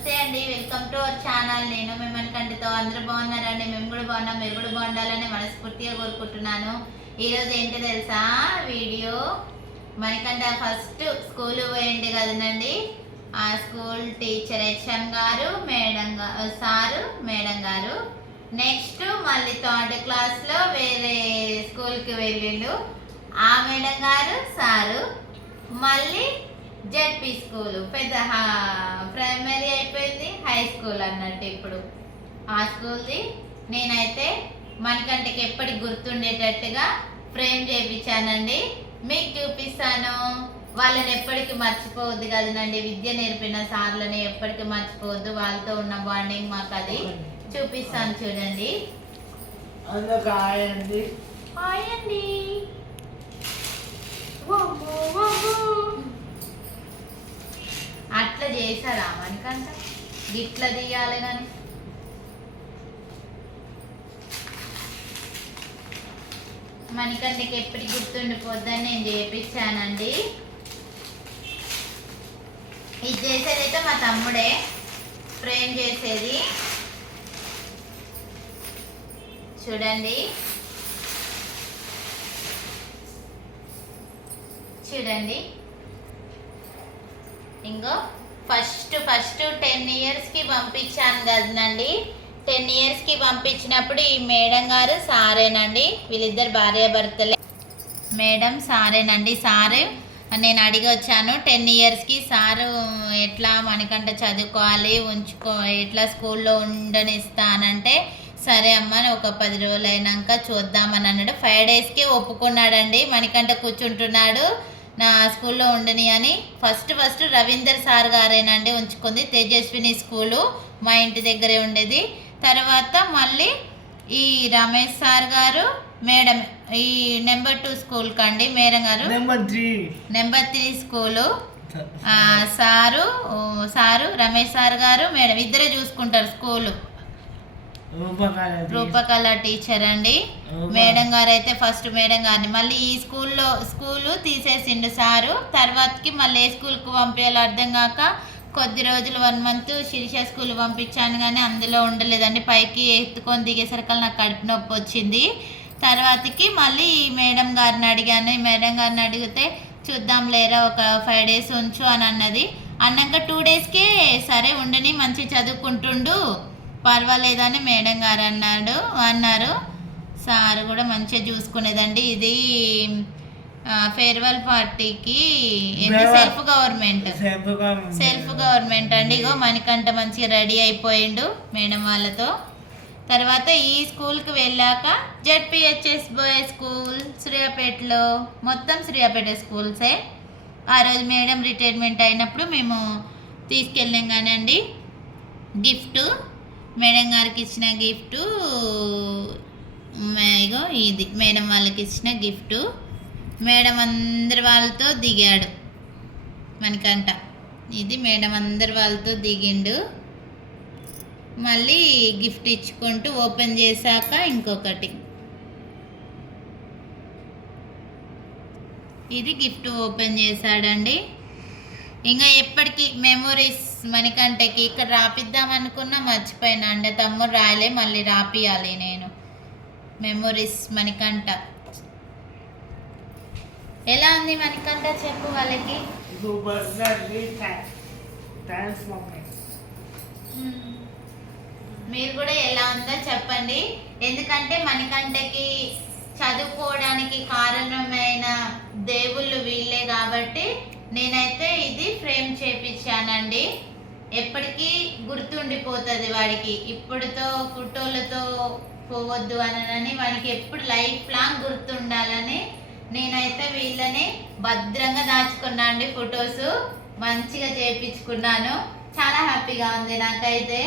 నమస్తే అండి welcome to our channel. నేను మిమ్మల్ని కంటితో అందరూ బాగున్నారండి. మేము కూడా బాగున్నాం మీరు కూడా బాగుండాలని మనస్ఫూర్తిగా కోరుకుంటున్నాను. ఈరోజు ఏంటి తెలుసా? వీడియో మనకంటే ఫస్ట్ స్కూల్ పోయింది కదనండి ఆ స్కూల్ టీచర్ హెచ్ఎం గారు మేడం సారు మేడం గారు. నెక్స్ట్ మళ్ళీ థర్డ్ క్లాస్లో వేరే స్కూల్కి వెళ్ళిండు ఆ మేడం గారు సారు. మళ్ళీ జెడ్పీ స్కూల్ పెద్ద ప్రైమరీ అయిపోయింది హై స్కూల్ అన్నట్టు ఇప్పుడు. ఆ స్కూల్ది నేనైతే మనకంటకి ఎప్పటికి గుర్తుండేటట్టుగా ఫ్రేమ్ చేయించానండి. మీకు చూపిస్తాను. వాళ్ళని ఎప్పటికీ మర్చిపోవద్దు కదనండి. విద్య నేర్పిన సార్లని ఎప్పటికీ మర్చిపోవద్దు. వాళ్ళతో ఉన్న బాండింగ్ మాకు అది చూపిస్తాను చూడండి. హాయ్ అండి. అట్లా చేశారా? మనకంట గిట్ల తీయాలి కానీ మనకంటకి ఎప్పటికి గుర్తుండిపోద్దని నేను చేపించానండి. ఇది చేసేదైతే మా తమ్ముడే. ఫ్రేమ్ చేసేది. చూడండి. చూడండి. ఇంకో ఫస్ట్ ఫస్ట్ టెన్ ఇయర్స్కి పంపించాను కదనండి టెన్ ఇయర్స్కి పంపించినప్పుడు ఈ మేడం గారు సారేనండి. వీళ్ళిద్దరు భార్యాభర్తలే. మేడం సారేనండి. సారు నేను అడిగి వచ్చాను టెన్ ఇయర్స్కి సారు ఎట్లా మనకంట చదువుకోవాలి? ఉంచుకో ఎట్లా స్కూల్లో ఉండనిస్తానంటే సరే అమ్మ ఒక పది రోజులు అయినాక చూద్దామని అన్నాడు. ఫైవ్ డేస్కి ఒప్పుకున్నాడండి. మనకంట కూర్చుంటున్నాడు. నా స్కూల్లో ఉండని అని ఫస్ట్ ఫస్ట్ రవీందర్ సార్ గారేనండి ఉంచుకుంది తేజస్విని స్కూలు మా ఇంటి దగ్గరే ఉండేది. తర్వాత మళ్ళీ ఈ రమేష్ సార్ గారు మేడం ఈ నెంబర్ టూ స్కూల్ కండి మేడం గారు. Number three. Number three school. Sir sir Ramesh sir గారు మేడం ఇద్దరే చూసుకుంటారు స్కూలు. రూపకళ టీచర్ అండి. మేడం గారు అయితే ఫస్ట్ మేడం గారిని మళ్ళీ ఈ స్కూల్లో స్కూలు తీసేసిండు సారు. తర్వాతకి మళ్ళీ ఏ స్కూల్కి పంపించాలో అర్థం కాక కొద్ది రోజులు వన్ మంత్ శిరీష స్కూల్ పంపించాను కానీ అందులో ఉండలేదండి. పైకి ఎత్తుకొని దిగేసరికి నాకు కడుపు నొప్పి వచ్చింది. తర్వాతకి మళ్ళీ ఈ మేడం గారిని అడిగాను. ఈ మేడం గారిని అడిగితే చూద్దాం లేరా ఒక ఫైవ్ డేస్ ఉంచు అని అన్నది. అన్నాక టూ డేస్కే సరే ఉండని మంచి చదువుకుంటుండు. పర్వాలేదని మేడం గారు అన్నాడు. అన్నారు. సార్ కూడా మంచిగా చూసుకునేదండి. ఇది ఫేర్వెల్ పార్టీకి. Self government. Self government. అండి. ఇగో మనకంట మంచిగా రెడీ అయిపోయిండు మేడం వాళ్ళతో. తర్వాత ఈ స్కూల్కి వెళ్ళాక జెడ్పిహెచ్ఎస్ బాయ్ స్కూల్ సూర్యాపేటలో మొత్తం సూర్యాపేట స్కూల్సే. ఆ రోజు మేడం రిటైర్మెంట్ అయినప్పుడు మేము తీసుకెళ్ళాం కానండి. గిఫ్ట్. మేడం గారికి ఇచ్చిన గిఫ్ట్ ఇగో ఇది. మేడం వాళ్ళకి ఇచ్చిన గిఫ్ట్. మేడం అందరి వాళ్ళతో దిగాడు మనకంట ఇది మేడం అందరి వాళ్ళతో దిగిండు. మళ్ళీ గిఫ్ట్ ఇచ్చుకుంటూ ఓపెన్ చేశాక ఇంకొకటి. ఇది గిఫ్ట్ ఓపెన్ చేశాడండి. ఇంకా ఎప్పటికీ మెమొరీస్ మనకంటకి ఇక్కడ రాపిద్దాం అనుకున్నా మర్చిపోయినా అండి తమ్ముడు రాయలే మళ్ళీ రాపియాలి నేను. మెమొరీస్ మనకంట ఎలా ఉంది మనకంట చెప్పు వాళ్ళకి. మమ్మీ మీరు కూడా ఎలా ఉందో చెప్పండి. ఎందుకంటే మనకంటకి చదువుకోవడానికి కారణమైన దేవుళ్ళు వీళ్ళే కాబట్టి నేనైతే ఇది ఫ్రేమ్ చేపించానండి. ఎప్పటికీ గుర్తుండిపోతుంది వాడికి. ఇప్పుడుతో ఫోటోలతో పోవద్దు అనని వాడికి ఎప్పుడు లైఫ్ లాంగ్ గుర్తుండాలని నేనైతే వీళ్ళని భద్రంగా దాచుకున్నా అండి ఫొటోస్. మంచిగా చేపించుకున్నాను. చాలా హ్యాపీగా ఉంది నాకైతే.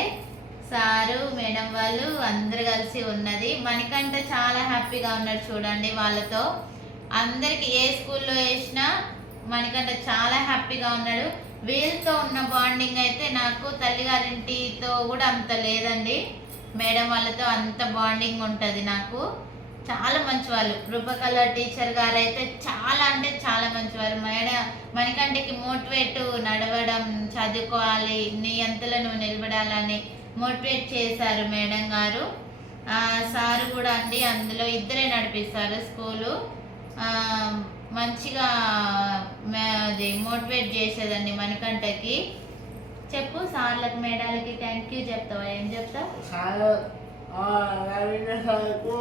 సారు మేడం వాళ్ళు అందరు కలిసి ఉన్నది. మనకంటే చాలా హ్యాపీగా ఉన్నారు చూడండి వాళ్ళతో. అందరికి ఏ స్కూల్లో వేసినా మనకంటే చాలా హ్యాపీగా ఉన్నాడు. వీళ్ళతో ఉన్న బాండింగ్ అయితే నాకు తల్లిగారింటితో కూడా అంత లేదండి. మేడం వాళ్ళతో అంత బాండింగ్ ఉంటుంది నాకు. చాలా మంచి వాళ్ళు రూపకళ టీచర్ గారు అయితే చాలా అంటే చాలా మంచివారు. మేడం మణికంటికి మోటివేట్ నడవడం చదువుకోవాలి నీ అంతలో నువ్వు నిలబడాలని మోటివేట్ చేశారు మేడం గారు. సారు కూడా అండి. అందులో ఇద్దరే నడిపిస్తారు స్కూలు. మంచిగా అది మోటివేట్ చేసేదండి మణికంటకి చెప్పు సార్లకు మేడాలకి థ్యాంక్ యూ చెప్తావా? ఏం చెప్తావు? సార్ రవీంద్ర సార్కు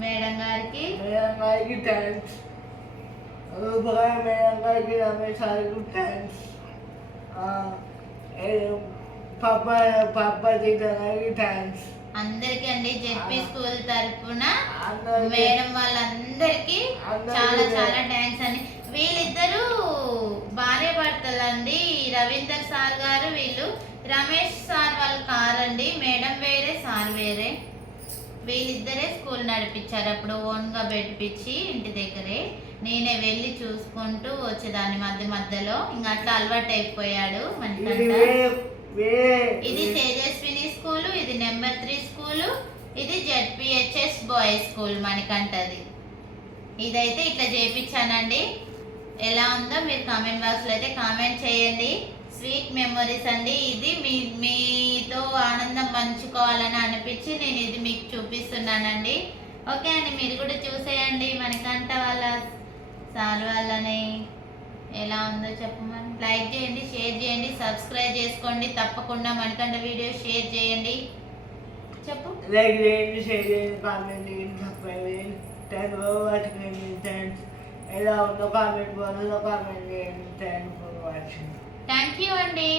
మేడం గారికి. మేడం గారికి థ్యాంక్స్ రూపగా మేడం గారికి రమేష్ సార్కు థ్యాంక్స్ పాప పాప టీచర్ గారికి థ్యాంక్స్ అందరికీ అండి జెడ్పీ స్కూల్ తరఫున మేడం వాళ్ళందరికీ చాలా. చాలా థ్యాంక్స్ అండి. వీళ్ళిద్దరూ భార్య భర్తలండి రవీందర్ సార్ గారు వీళ్ళు రమేష్ సార్ వాళ్ళ కారండి మేడం వేరే సార్ వేరే. వీళ్ళిద్దరే స్కూల్ నడిపించారు అప్పుడు ఓన్గా పెట్టించి ఇంటి దగ్గరే. నేనే వెళ్ళి చూసుకుంటూ వచ్చేదాన్ని మధ్య మధ్యలో. ఇంకా అట్లా అలవాటు అయిపోయాడు వేరే ఇది తేజస్విని స్కూలు ఇది నెంబర్ త్రీ స్కూలు ఇది జెడ్పిహెచ్ఎస్ బాయ్స్ స్కూల్ మనకంటది ఇదైతే ఇట్లా చేయించానండి ఎలా ఉందో మీరు కామెంట్ బాక్స్లో అయితే కామెంట్ చేయండి. స్వీట్ మెమొరీస్ అండి. ఇది మీ మీతో ఆనందం పంచుకోవాలని అనిపించి నేను ఇది మీకు చూపిస్తున్నానండి. ఓకే అండి మీరు కూడా చూసేయండి మనకంట వాళ్ళ సార్ వాళ్ళని. ఎలా ఉందో చెప్పమని లైక్ చేయండి షేర్ చేయండి సబ్స్క్రైబ్ చేసుకోండి. తప్పకుండా మనకంట వీడియో షేర్ చేయండి. చెప్పు. లైక్ చేయండి షేర్ చేయండి కామెంట్ చేయండి సబ్స్క్రైబ్ చేయండి. థ్యాంక్ ఫర్ వాచింగ్ థ్యాంక్స్ ఎలా ఉందో కామెంట్ బాక్స్లో కామెంట్ చేయండి. Thank for watching thank you అండి.